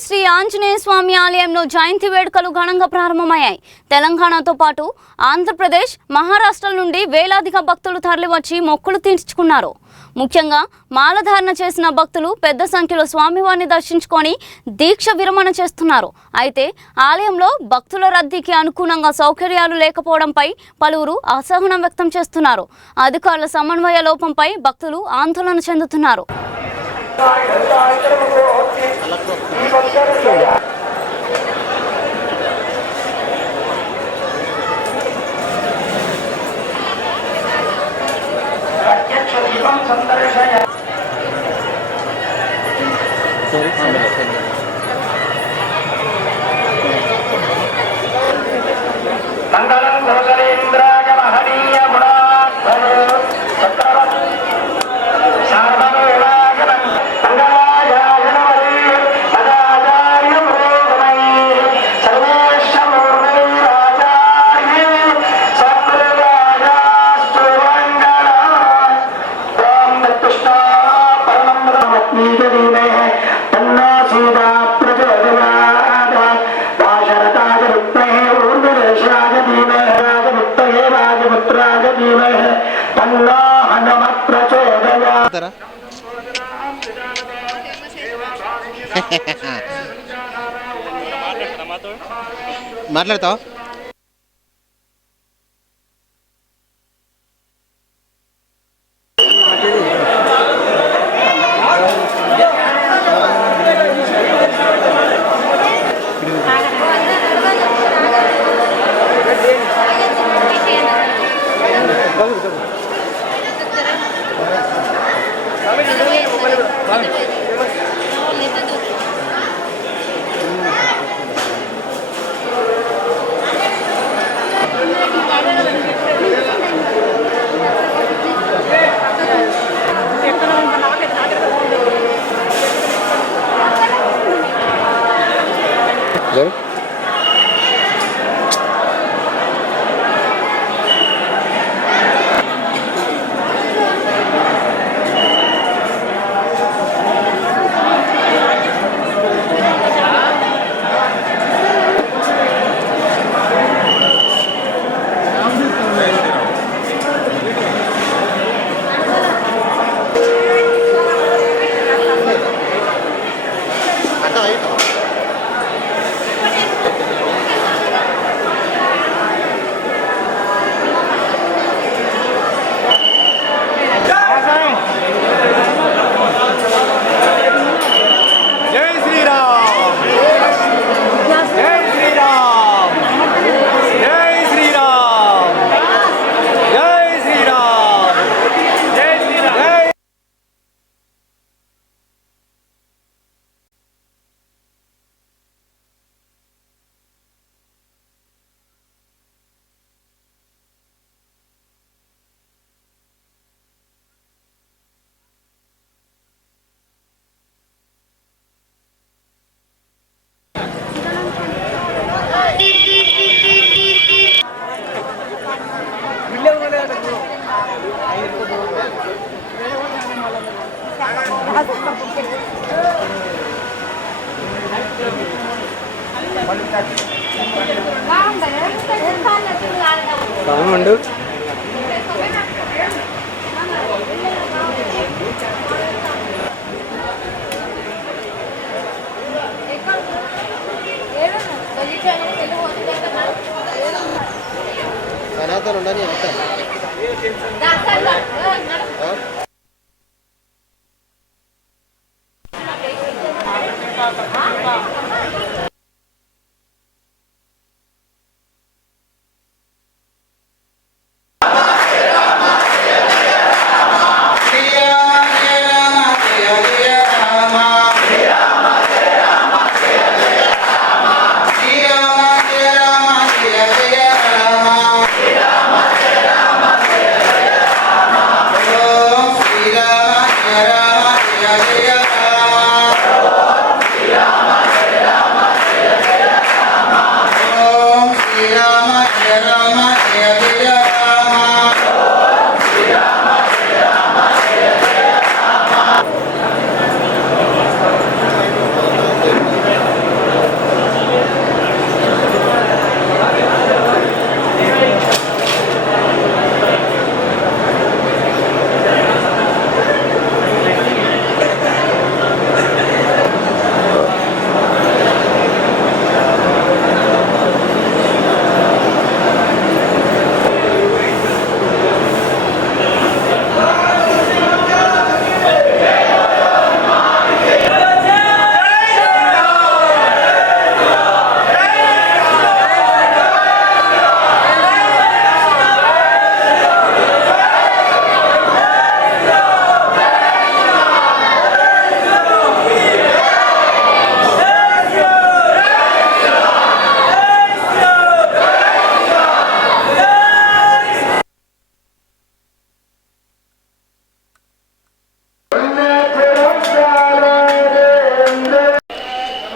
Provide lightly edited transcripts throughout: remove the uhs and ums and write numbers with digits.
శ్రీ ఆంజనేయ స్వామి ఆలయంలో జయంతి వేడుకలు ఘనంగా ప్రారంభమయ్యాయి. తెలంగాణతో పాటు ఆంధ్రప్రదేశ్, మహారాష్ట్ర నుండి వేలాదిగా భక్తులు తరలివచ్చి మొక్కులు తీర్చుకున్నారు. ముఖ్యంగా మాలధారణ చేసిన భక్తులు పెద్ద సంఖ్యలో స్వామివారిని దర్శించుకొని దీక్ష విరమణ చేస్తున్నారు. అయితే ఆలయంలో భక్తుల రద్దీకి అనుగుణంగా సౌకర్యాలు లేకపోవడంపై పలువురు అసహనం వ్యక్తం చేస్తున్నారు. అధికారుల సమన్వయ లోపంపై భక్తులు ఆందోళన చెందుతున్నారు. మాట్లాడతావు ఉండు. సనాతన ఉండని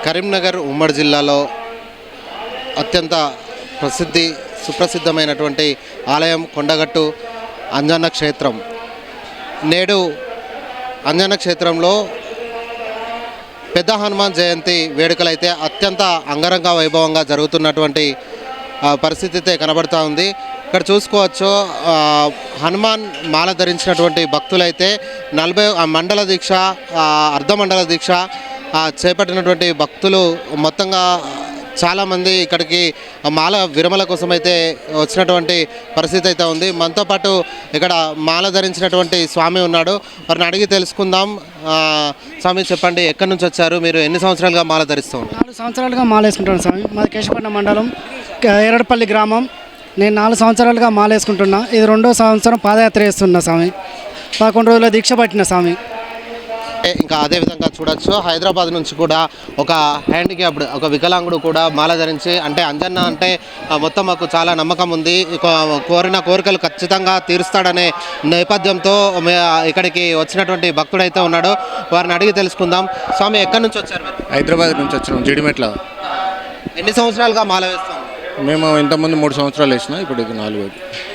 కరీంనగర్ ఉమ్మడి జిల్లాలో అత్యంత సుప్రసిద్ధమైనటువంటి ఆలయం కొండగట్టు అంజన్న క్షేత్రం. నేడు అంజన్న క్షేత్రంలో పెద్ద హనుమాన్ జయంతి వేడుకలైతే అత్యంత అంగరంగ వైభవంగా జరుగుతున్నటువంటి పరిస్థితి అయితే కనబడుతూ ఉంది. ఇక్కడ చూసుకోవచ్చు హనుమాన్ మాల ధరించినటువంటి భక్తులైతే 40 మండల దీక్ష అర్ధమండల దీక్ష చేపట్టినటువంటి భక్తులు మొత్తంగా చాలామంది ఇక్కడికి మాల విరమల కోసం అయితే వచ్చినటువంటి పరిస్థితి అయితే ఉంది. మనతో పాటు ఇక్కడ మాల ధరించినటువంటి స్వామి ఉన్నాడు, వారిని అడిగి తెలుసుకుందాం. స్వామి చెప్పండి, ఎక్కడి నుంచి వచ్చారు, మీరు ఎన్ని సంవత్సరాలుగా మాల ధరిస్తూ ఉన్నారు? 4 సంవత్సరాలుగా మాల వేసుకుంటున్నాను స్వామి. మాది కేశపట్నం మండలం ఎరడపల్లి గ్రామం. నేను 4 సంవత్సరాలుగా మాల వేసుకుంటున్నా. ఇది 2వ సంవత్సరం పాదయాత్ర చేస్తున్నా స్వామి. 11 రోజుల దీక్ష పట్టిన స్వామి. ఇంకా అదేవిధంగా చూడొచ్చు, హైదరాబాద్ నుంచి కూడా ఒక హ్యాండిక్యాప్డ్ ఒక వికలాంగుడు కూడా మాల ధరించి, అంటే అంజన్న అంటే మొత్తం మాకు చాలా నమ్మకం ఉంది, కోరిన కోరికలు ఖచ్చితంగా తీరుస్తాడనే నేపథ్యంతో ఇక్కడికి వచ్చినటువంటి భక్తుడైతే ఉన్నాడు. వారిని అడిగి తెలుసుకుందాం. స్వామి, ఎక్కడి నుంచి వచ్చారు మీరు? హైదరాబాద్ నుంచి వచ్చినాం, జిడిమెట్ల. ఎన్ని సంవత్సరాలుగా మాల వేస్తాం? మేము ఇంతకుముందు 3 సంవత్సరాలు వేసినాం, ఇప్పుడు ఇది 4.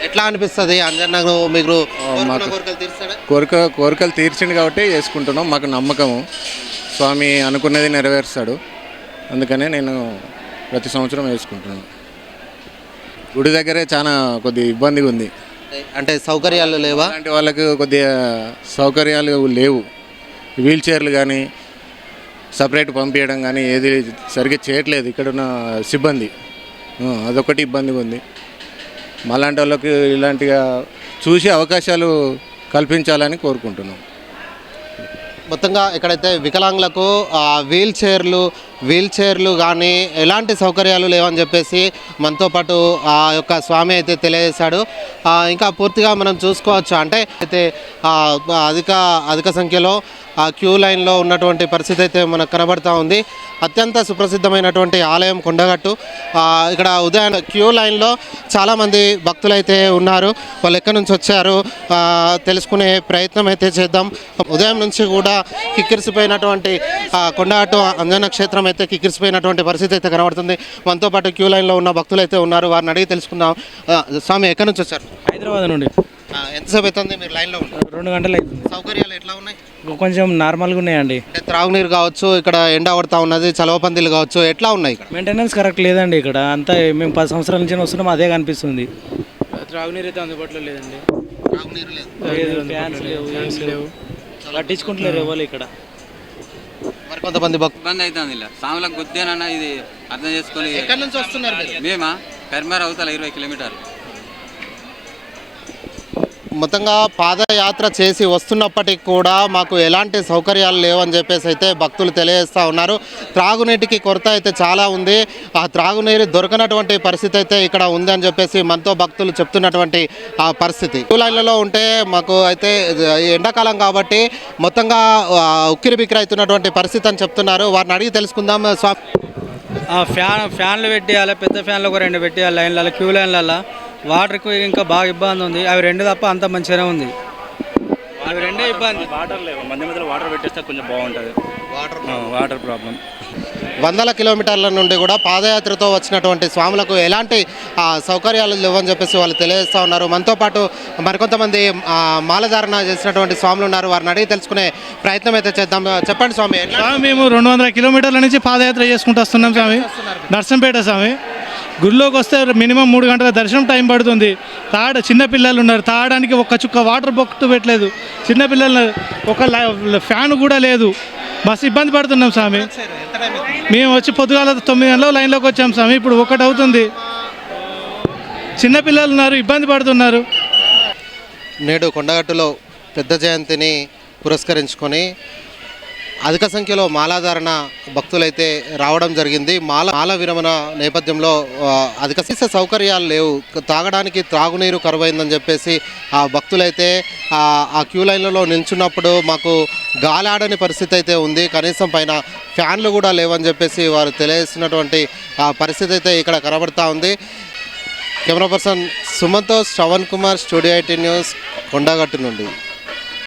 ఎట్లా అనిపిస్తుంది అంజన్నను? మీకు కోరికలు తీరుస్తాడా? కోరికలు తీర్చిండు కాబట్టి చేసుకుంటున్నాం. మాకు నమ్మకము, స్వామి అనుకున్నది నెరవేరుస్తాడు. అందుకనే నేను ప్రతి సంవత్సరం వేసుకుంటున్నాను. గుడి దగ్గరే చాలా కొద్దిగా ఇబ్బందిగా ఉంది. అంటే సౌకర్యాలు లేవా? అలాంటి వాళ్ళకి కొద్దిగా సౌకర్యాలు లేవు. వీల్ చైర్లు కానీ సపరేట్ పంపించడం కానీ ఏది సరిగ్గా చేయట్లేదు ఇక్కడున్న సిబ్బంది. అదొకటి ఇబ్బందిగా ఉంది. మాలాంటి వాళ్ళకి ఇలాంటిగా చూసి అవకాశాలు కల్పించాలని కోరుకుంటున్నాం. మొత్తంగా ఇక్కడైతే వికలాంగులకు వీల్ చైర్లు కానీ ఎలాంటి సౌకర్యాలు లేవని చెప్పేసి మనతో పాటు ఆ యొక్క స్వామి అయితే తెలియజేశాడు. ఇంకా పూర్తిగా మనం చూసుకోవచ్చు, అంటే అయితే అధిక సంఖ్యలో క్యూ లైన్లో ఉన్నటువంటి పరిస్థితి అయితే మనకు కనబడుతూ ఉంది. అత్యంత సుప్రసిద్ధమైనటువంటి ఆలయం కొండగట్టు. ఇక్కడ ఉదయం క్యూ లైన్లో చాలామంది భక్తులు అయితే ఉన్నారు. వాళ్ళు ఎక్కడి నుంచి వచ్చారు తెలుసుకునే ప్రయత్నం అయితే చేద్దాం. ఉదయం నుంచి కూడా కిక్కిరిసిపోయినటువంటి కొండగట్టు అంజన్న క్షేత్రం అయితే కిక్కిరిసిపోయినటువంటి పరిస్థితి అయితే కనబడుతుంది. మనతో పాటు క్యూ లైన్లో ఉన్న భక్తులు అయితే ఉన్నారు, వారిని అడిగి తెలుసుకుందాం. స్వామి, ఎక్కడి నుంచి వచ్చారు? హైదరాబాద్ నుండి. ఎంతసేపు అవుతుంది మీరు లైన్లో ఉన్నారు? 2 గంటలు అవుతుంది. సౌకర్యాలు ఎట్లా ఉన్నాయి? కొంచెం నార్మల్గా ఉన్నాయండి. అంటే త్రాగునీరు కావచ్చు, ఇక్కడ ఎండ కొడతా ఉన్నది, చలవ పందిలు కావచ్చు, ఎట్లా ఉన్నాయి ఇక్కడ? మెయింటెనెన్స్ కరెక్ట్ లేదండి. ఇక్కడ అంతా మేము 10 సంవత్సరాల నుంచి వస్తున్నాం, అదే కనిపిస్తుంది. త్రాగునీరు అయితే అందుబాటులో లేదండి. త్రాగునీరు లేదు, ఫ్యాన్స్ లేవు, పట్టించుకుంటలేరు ఎవరు ఇక్కడ. మరి కొంతమంది ఇబ్బంది అవుతుంది. ఇలా సాములకు గుద్దేనన్నా ఇది అర్థం చేసుకొని. ఎక్కడి నుంచి వస్తున్నారు మీరు? మేమా కరీంనగర్ అవుతాల 20 కిలోమీటర్లు. మొత్తంగా పాదయాత్ర చేసి వస్తున్నప్పటికి కూడా మాకు ఎలాంటి సౌకర్యాలు లేవని చెప్పేసి అయితే భక్తులు తెలియజేస్తూ ఉన్నారు. త్రాగునీటికి కొరత అయితే చాలా ఉంది. ఆ త్రాగునీరు దొరకనటువంటి పరిస్థితి అయితే ఇక్కడ ఉందని చెప్పేసి మనతో భక్తులు చెప్తున్నటువంటి ఆ పరిస్థితి. క్యూ లైన్లలో ఉంటే మాకు అయితే ఎండాకాలం కాబట్టి మొత్తంగా ఉక్కిరి బిక్కిరి అవుతున్నటువంటి పరిస్థితి అని చెప్తున్నారు. వారిని అడిగి తెలుసుకుందాం. ఫ్యాన్లు పెట్టేయాలి, పెద్ద ఫ్యాన్లు ఒక 2 పెట్టేయాలి లైన్లలో, క్యూ లైన్లలో. వాటర్కి ఇంకా బాగా ఇబ్బంది ఉంది. అవి 2 తప్ప అంత మంచిగానే ఉంది. అవి 2 ఇబ్బంది. వాటర్ లేవు, మధ్యలో వాటర్ పెట్టేస్తే కొంచెం బాగుంటుంది. Water problem. వందల కిలోమీటర్ల నుండి కూడా పాదయాత్రతో వచ్చినటువంటి స్వాములకు ఎలాంటి సౌకర్యాలు లేవని చెప్పేసి వాళ్ళు తెలియజేస్తూ ఉన్నారు. మనతో పాటు మరికొంతమంది మాలధారణ చేసినటువంటి స్వాములు ఉన్నారు, వారిని అడిగి తెలుసుకునే ప్రయత్నం అయితే చేద్దాం. చెప్పండి స్వామి. మేము 200 కిలోమీటర్ల నుంచి పాదయాత్ర చేసుకుంటూ వస్తున్నాం స్వామి. నర్సంపేట స్వామి. గుడిలోకి వస్తే మినిమం 3 గంటల దర్శనం టైం పడుతుంది. చిన్నపిల్లలు ఉన్నారు, తాగడానికి ఒక్క చుక్క వాటర్ బొట్టు పెట్టలేదు. చిన్నపిల్లలు ఒక ఫ్యాన్ కూడా లేదు. బస్సు ఇబ్బంది పడుతున్నాం స్వామి. మేము వచ్చి పొద్దుగాల 9 గంటలకు లైన్లోకి వచ్చాం స్వామి. ఇప్పుడు 1 అవుతుంది. చిన్నపిల్లలు ఉన్నారు, ఇబ్బంది పడుతున్నారు. నేడు కొండగట్టులో పెద్ద జయంతిని పురస్కరించుకొని అధిక సంఖ్యలో మాలాధారణ భక్తులైతే రావడం జరిగింది. మాల విరమణ నేపథ్యంలో అధిక సౌకర్యాలు లేవు, తాగడానికి త్రాగునీరు కరువైందని చెప్పేసి ఆ భక్తులైతే ఆ క్యూ లైన్లలో నిల్చున్నప్పుడు మాకు గాలాడని పరిస్థితి అయితే ఉంది. కనీసం పైన ఫ్యాన్లు కూడా లేవని చెప్పేసి వారు తెలియజేసినటువంటి ఆ పరిస్థితి అయితే ఇక్కడ కనబడుతూ ఉంది. కెమెరా పర్సన్ సుమన్తో శ్రవణ్ కుమార్, స్టూడియో 18 న్యూస్, కొండగట్టు నుండి.